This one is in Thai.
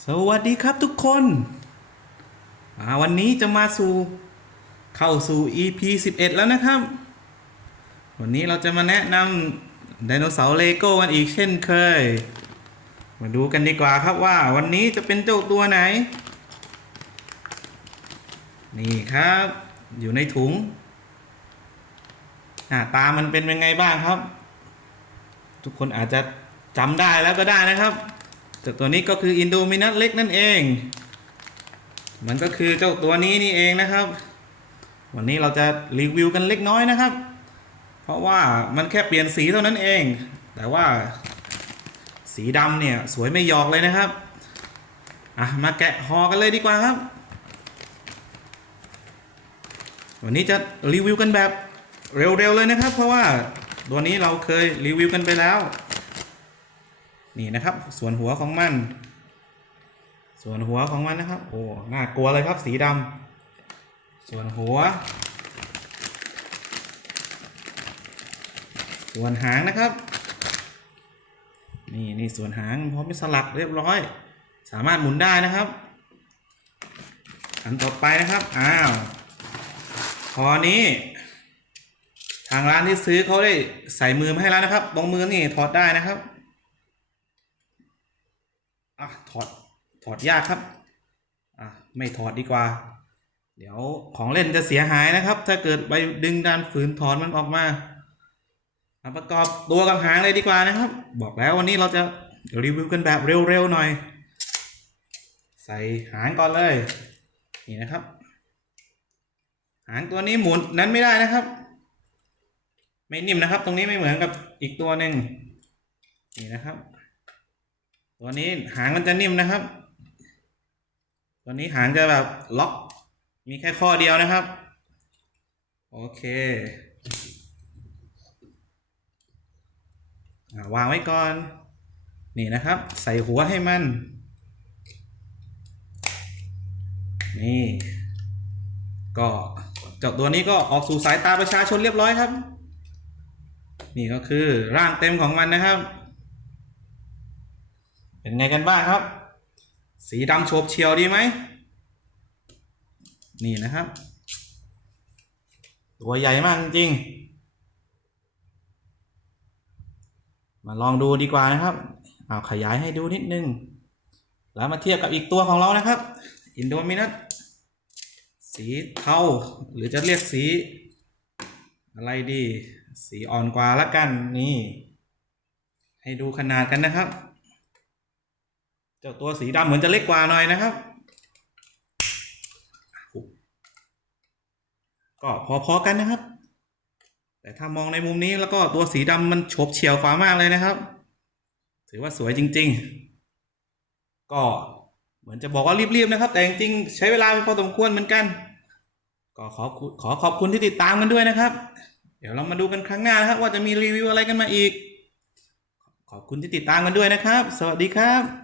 สวัสดีครับทุกคนวันนี้จะมาสู่เข้าสู่ EP 11 แล้วนะครับ วันนี้เราจะมาแนะนำไดโนเสาร์เลโก้กันอีกเช่นเคย มาดูกันดีกว่าครับว่าวันนี้จะเป็นเจ้าตัวไหน นี่ครับ อยู่ในถุงหน้าตามันเป็นยังไงบ้างครับ ทุกคนอาจจะจำได้แล้วก็ได้นะครับ เจ้าตัวนี้ก็คืออินโดมินัสเล็กนั่นเอง มันก็คือเจ้าตัวนี้นี่เองนะครับ วันนี้เราจะรีวิวกันเล็กน้อยนะครับ เพราะว่ามันแค่เปลี่ยนสีเท่านั้นเอง แต่ว่าสีดำเนี่ยสวยไม่หยอกเลยนะครับ อะ มาแกะฮอกันเลยดีกว่าครับ วันนี้จะรีวิวกันแบบเร็วๆเลยนะครับ เพราะว่าตัวนี้เราเคยรีวิวกันไปแล้ว นี่นะครับ ส่วนหัวของมัน ส่วนหัวของมันนะครับ โอ้น่ากลัวเลยครับสีดำส่วนหัว ส่วนหางนะครับ นี่นี่ส่วนหางพร้อมเป็นสลักเรียบร้อย สามารถหมุนได้นะครับ อันต่อไปนะครับอ้าวพอนี้ทางร้านที่ซื้อเขาได้ใส่มือมาให้แล้วนะครับ ตรงมือนี่ถอดได้นะครับ อะถอดถอดยากครับอะไม่ถอดดีกว่า เดี๋ยวของเล่นจะเสียหายนะครับ ถ้าเกิดไปดึงดันฝืนถอนมันออกมามาประกอบตัวกับหางเลยดีกว่านะครับ บอกแล้ววันนี้เราจะรีวิวกันแบบเร็วๆหน่อย ใส่หางก่อนเลย นี่นะครับ หางตัวนี้หมุนนั้นไม่ได้นะครับ ไม่นิ่มนะครับ ตรงนี้ไม่เหมือนกับอีกตัวหนึ่งนี่นะครับ ตัวนี้หางมันจะนิ่มนะครับ ตัวนี้หางจะแบบล็อก มีแค่ข้อเดียวนะครับ โอเคอวางไว้ก่อน นี่นะครับ ใส่หัวให้มัน นี่ ก็เจ้าตัวนี้ก็ออกสู่สายตาประชาชนเรียบร้อยครับ นี่ก็คือร่างเต็มของมันนะครับ เป็นไงกันบ้างครับ สีดำโฉบเฉียวดีไหม นี่นะครับ ตัวใหญ่มากจริง มาลองดูดีกว่านะครับ เอาขยายให้ดูนิดนึง แล้วมาเทียบกับอีกตัวของเรานะครับ อินโดมินัสสีเทาหรือจะเรียกสี อะไรดี สีอ่อนกว่าละกันนี่ ให้ดูขนาดกันนะครับ เจ้าตัวสีดำเหมือนจะเล็กกว่าหน่อยนะครับ ก็พอๆกันนะครับ แต่ถ้ามองในมุมนี้แล้วก็ตัวสีดำมันโฉบเฉี่ยวกว่ามากเลยนะครับ ถือว่าสวยจริง ๆ ก็เหมือนจะบอกว่ารีบๆนะครับ แต่จริงๆใช้เวลาไปพอสมควรเหมือนกัน ก็ขอขอขอขอบคุณที่ติดตามกันด้วยนะครับ เดี๋ยวเรามาดูกันครั้งหน้านะครับ ว่าจะมีรีวิวอะไรกันมาอีก ขอบคุณที่ติดตามกันด้วยนะครับ สวัสดีครับ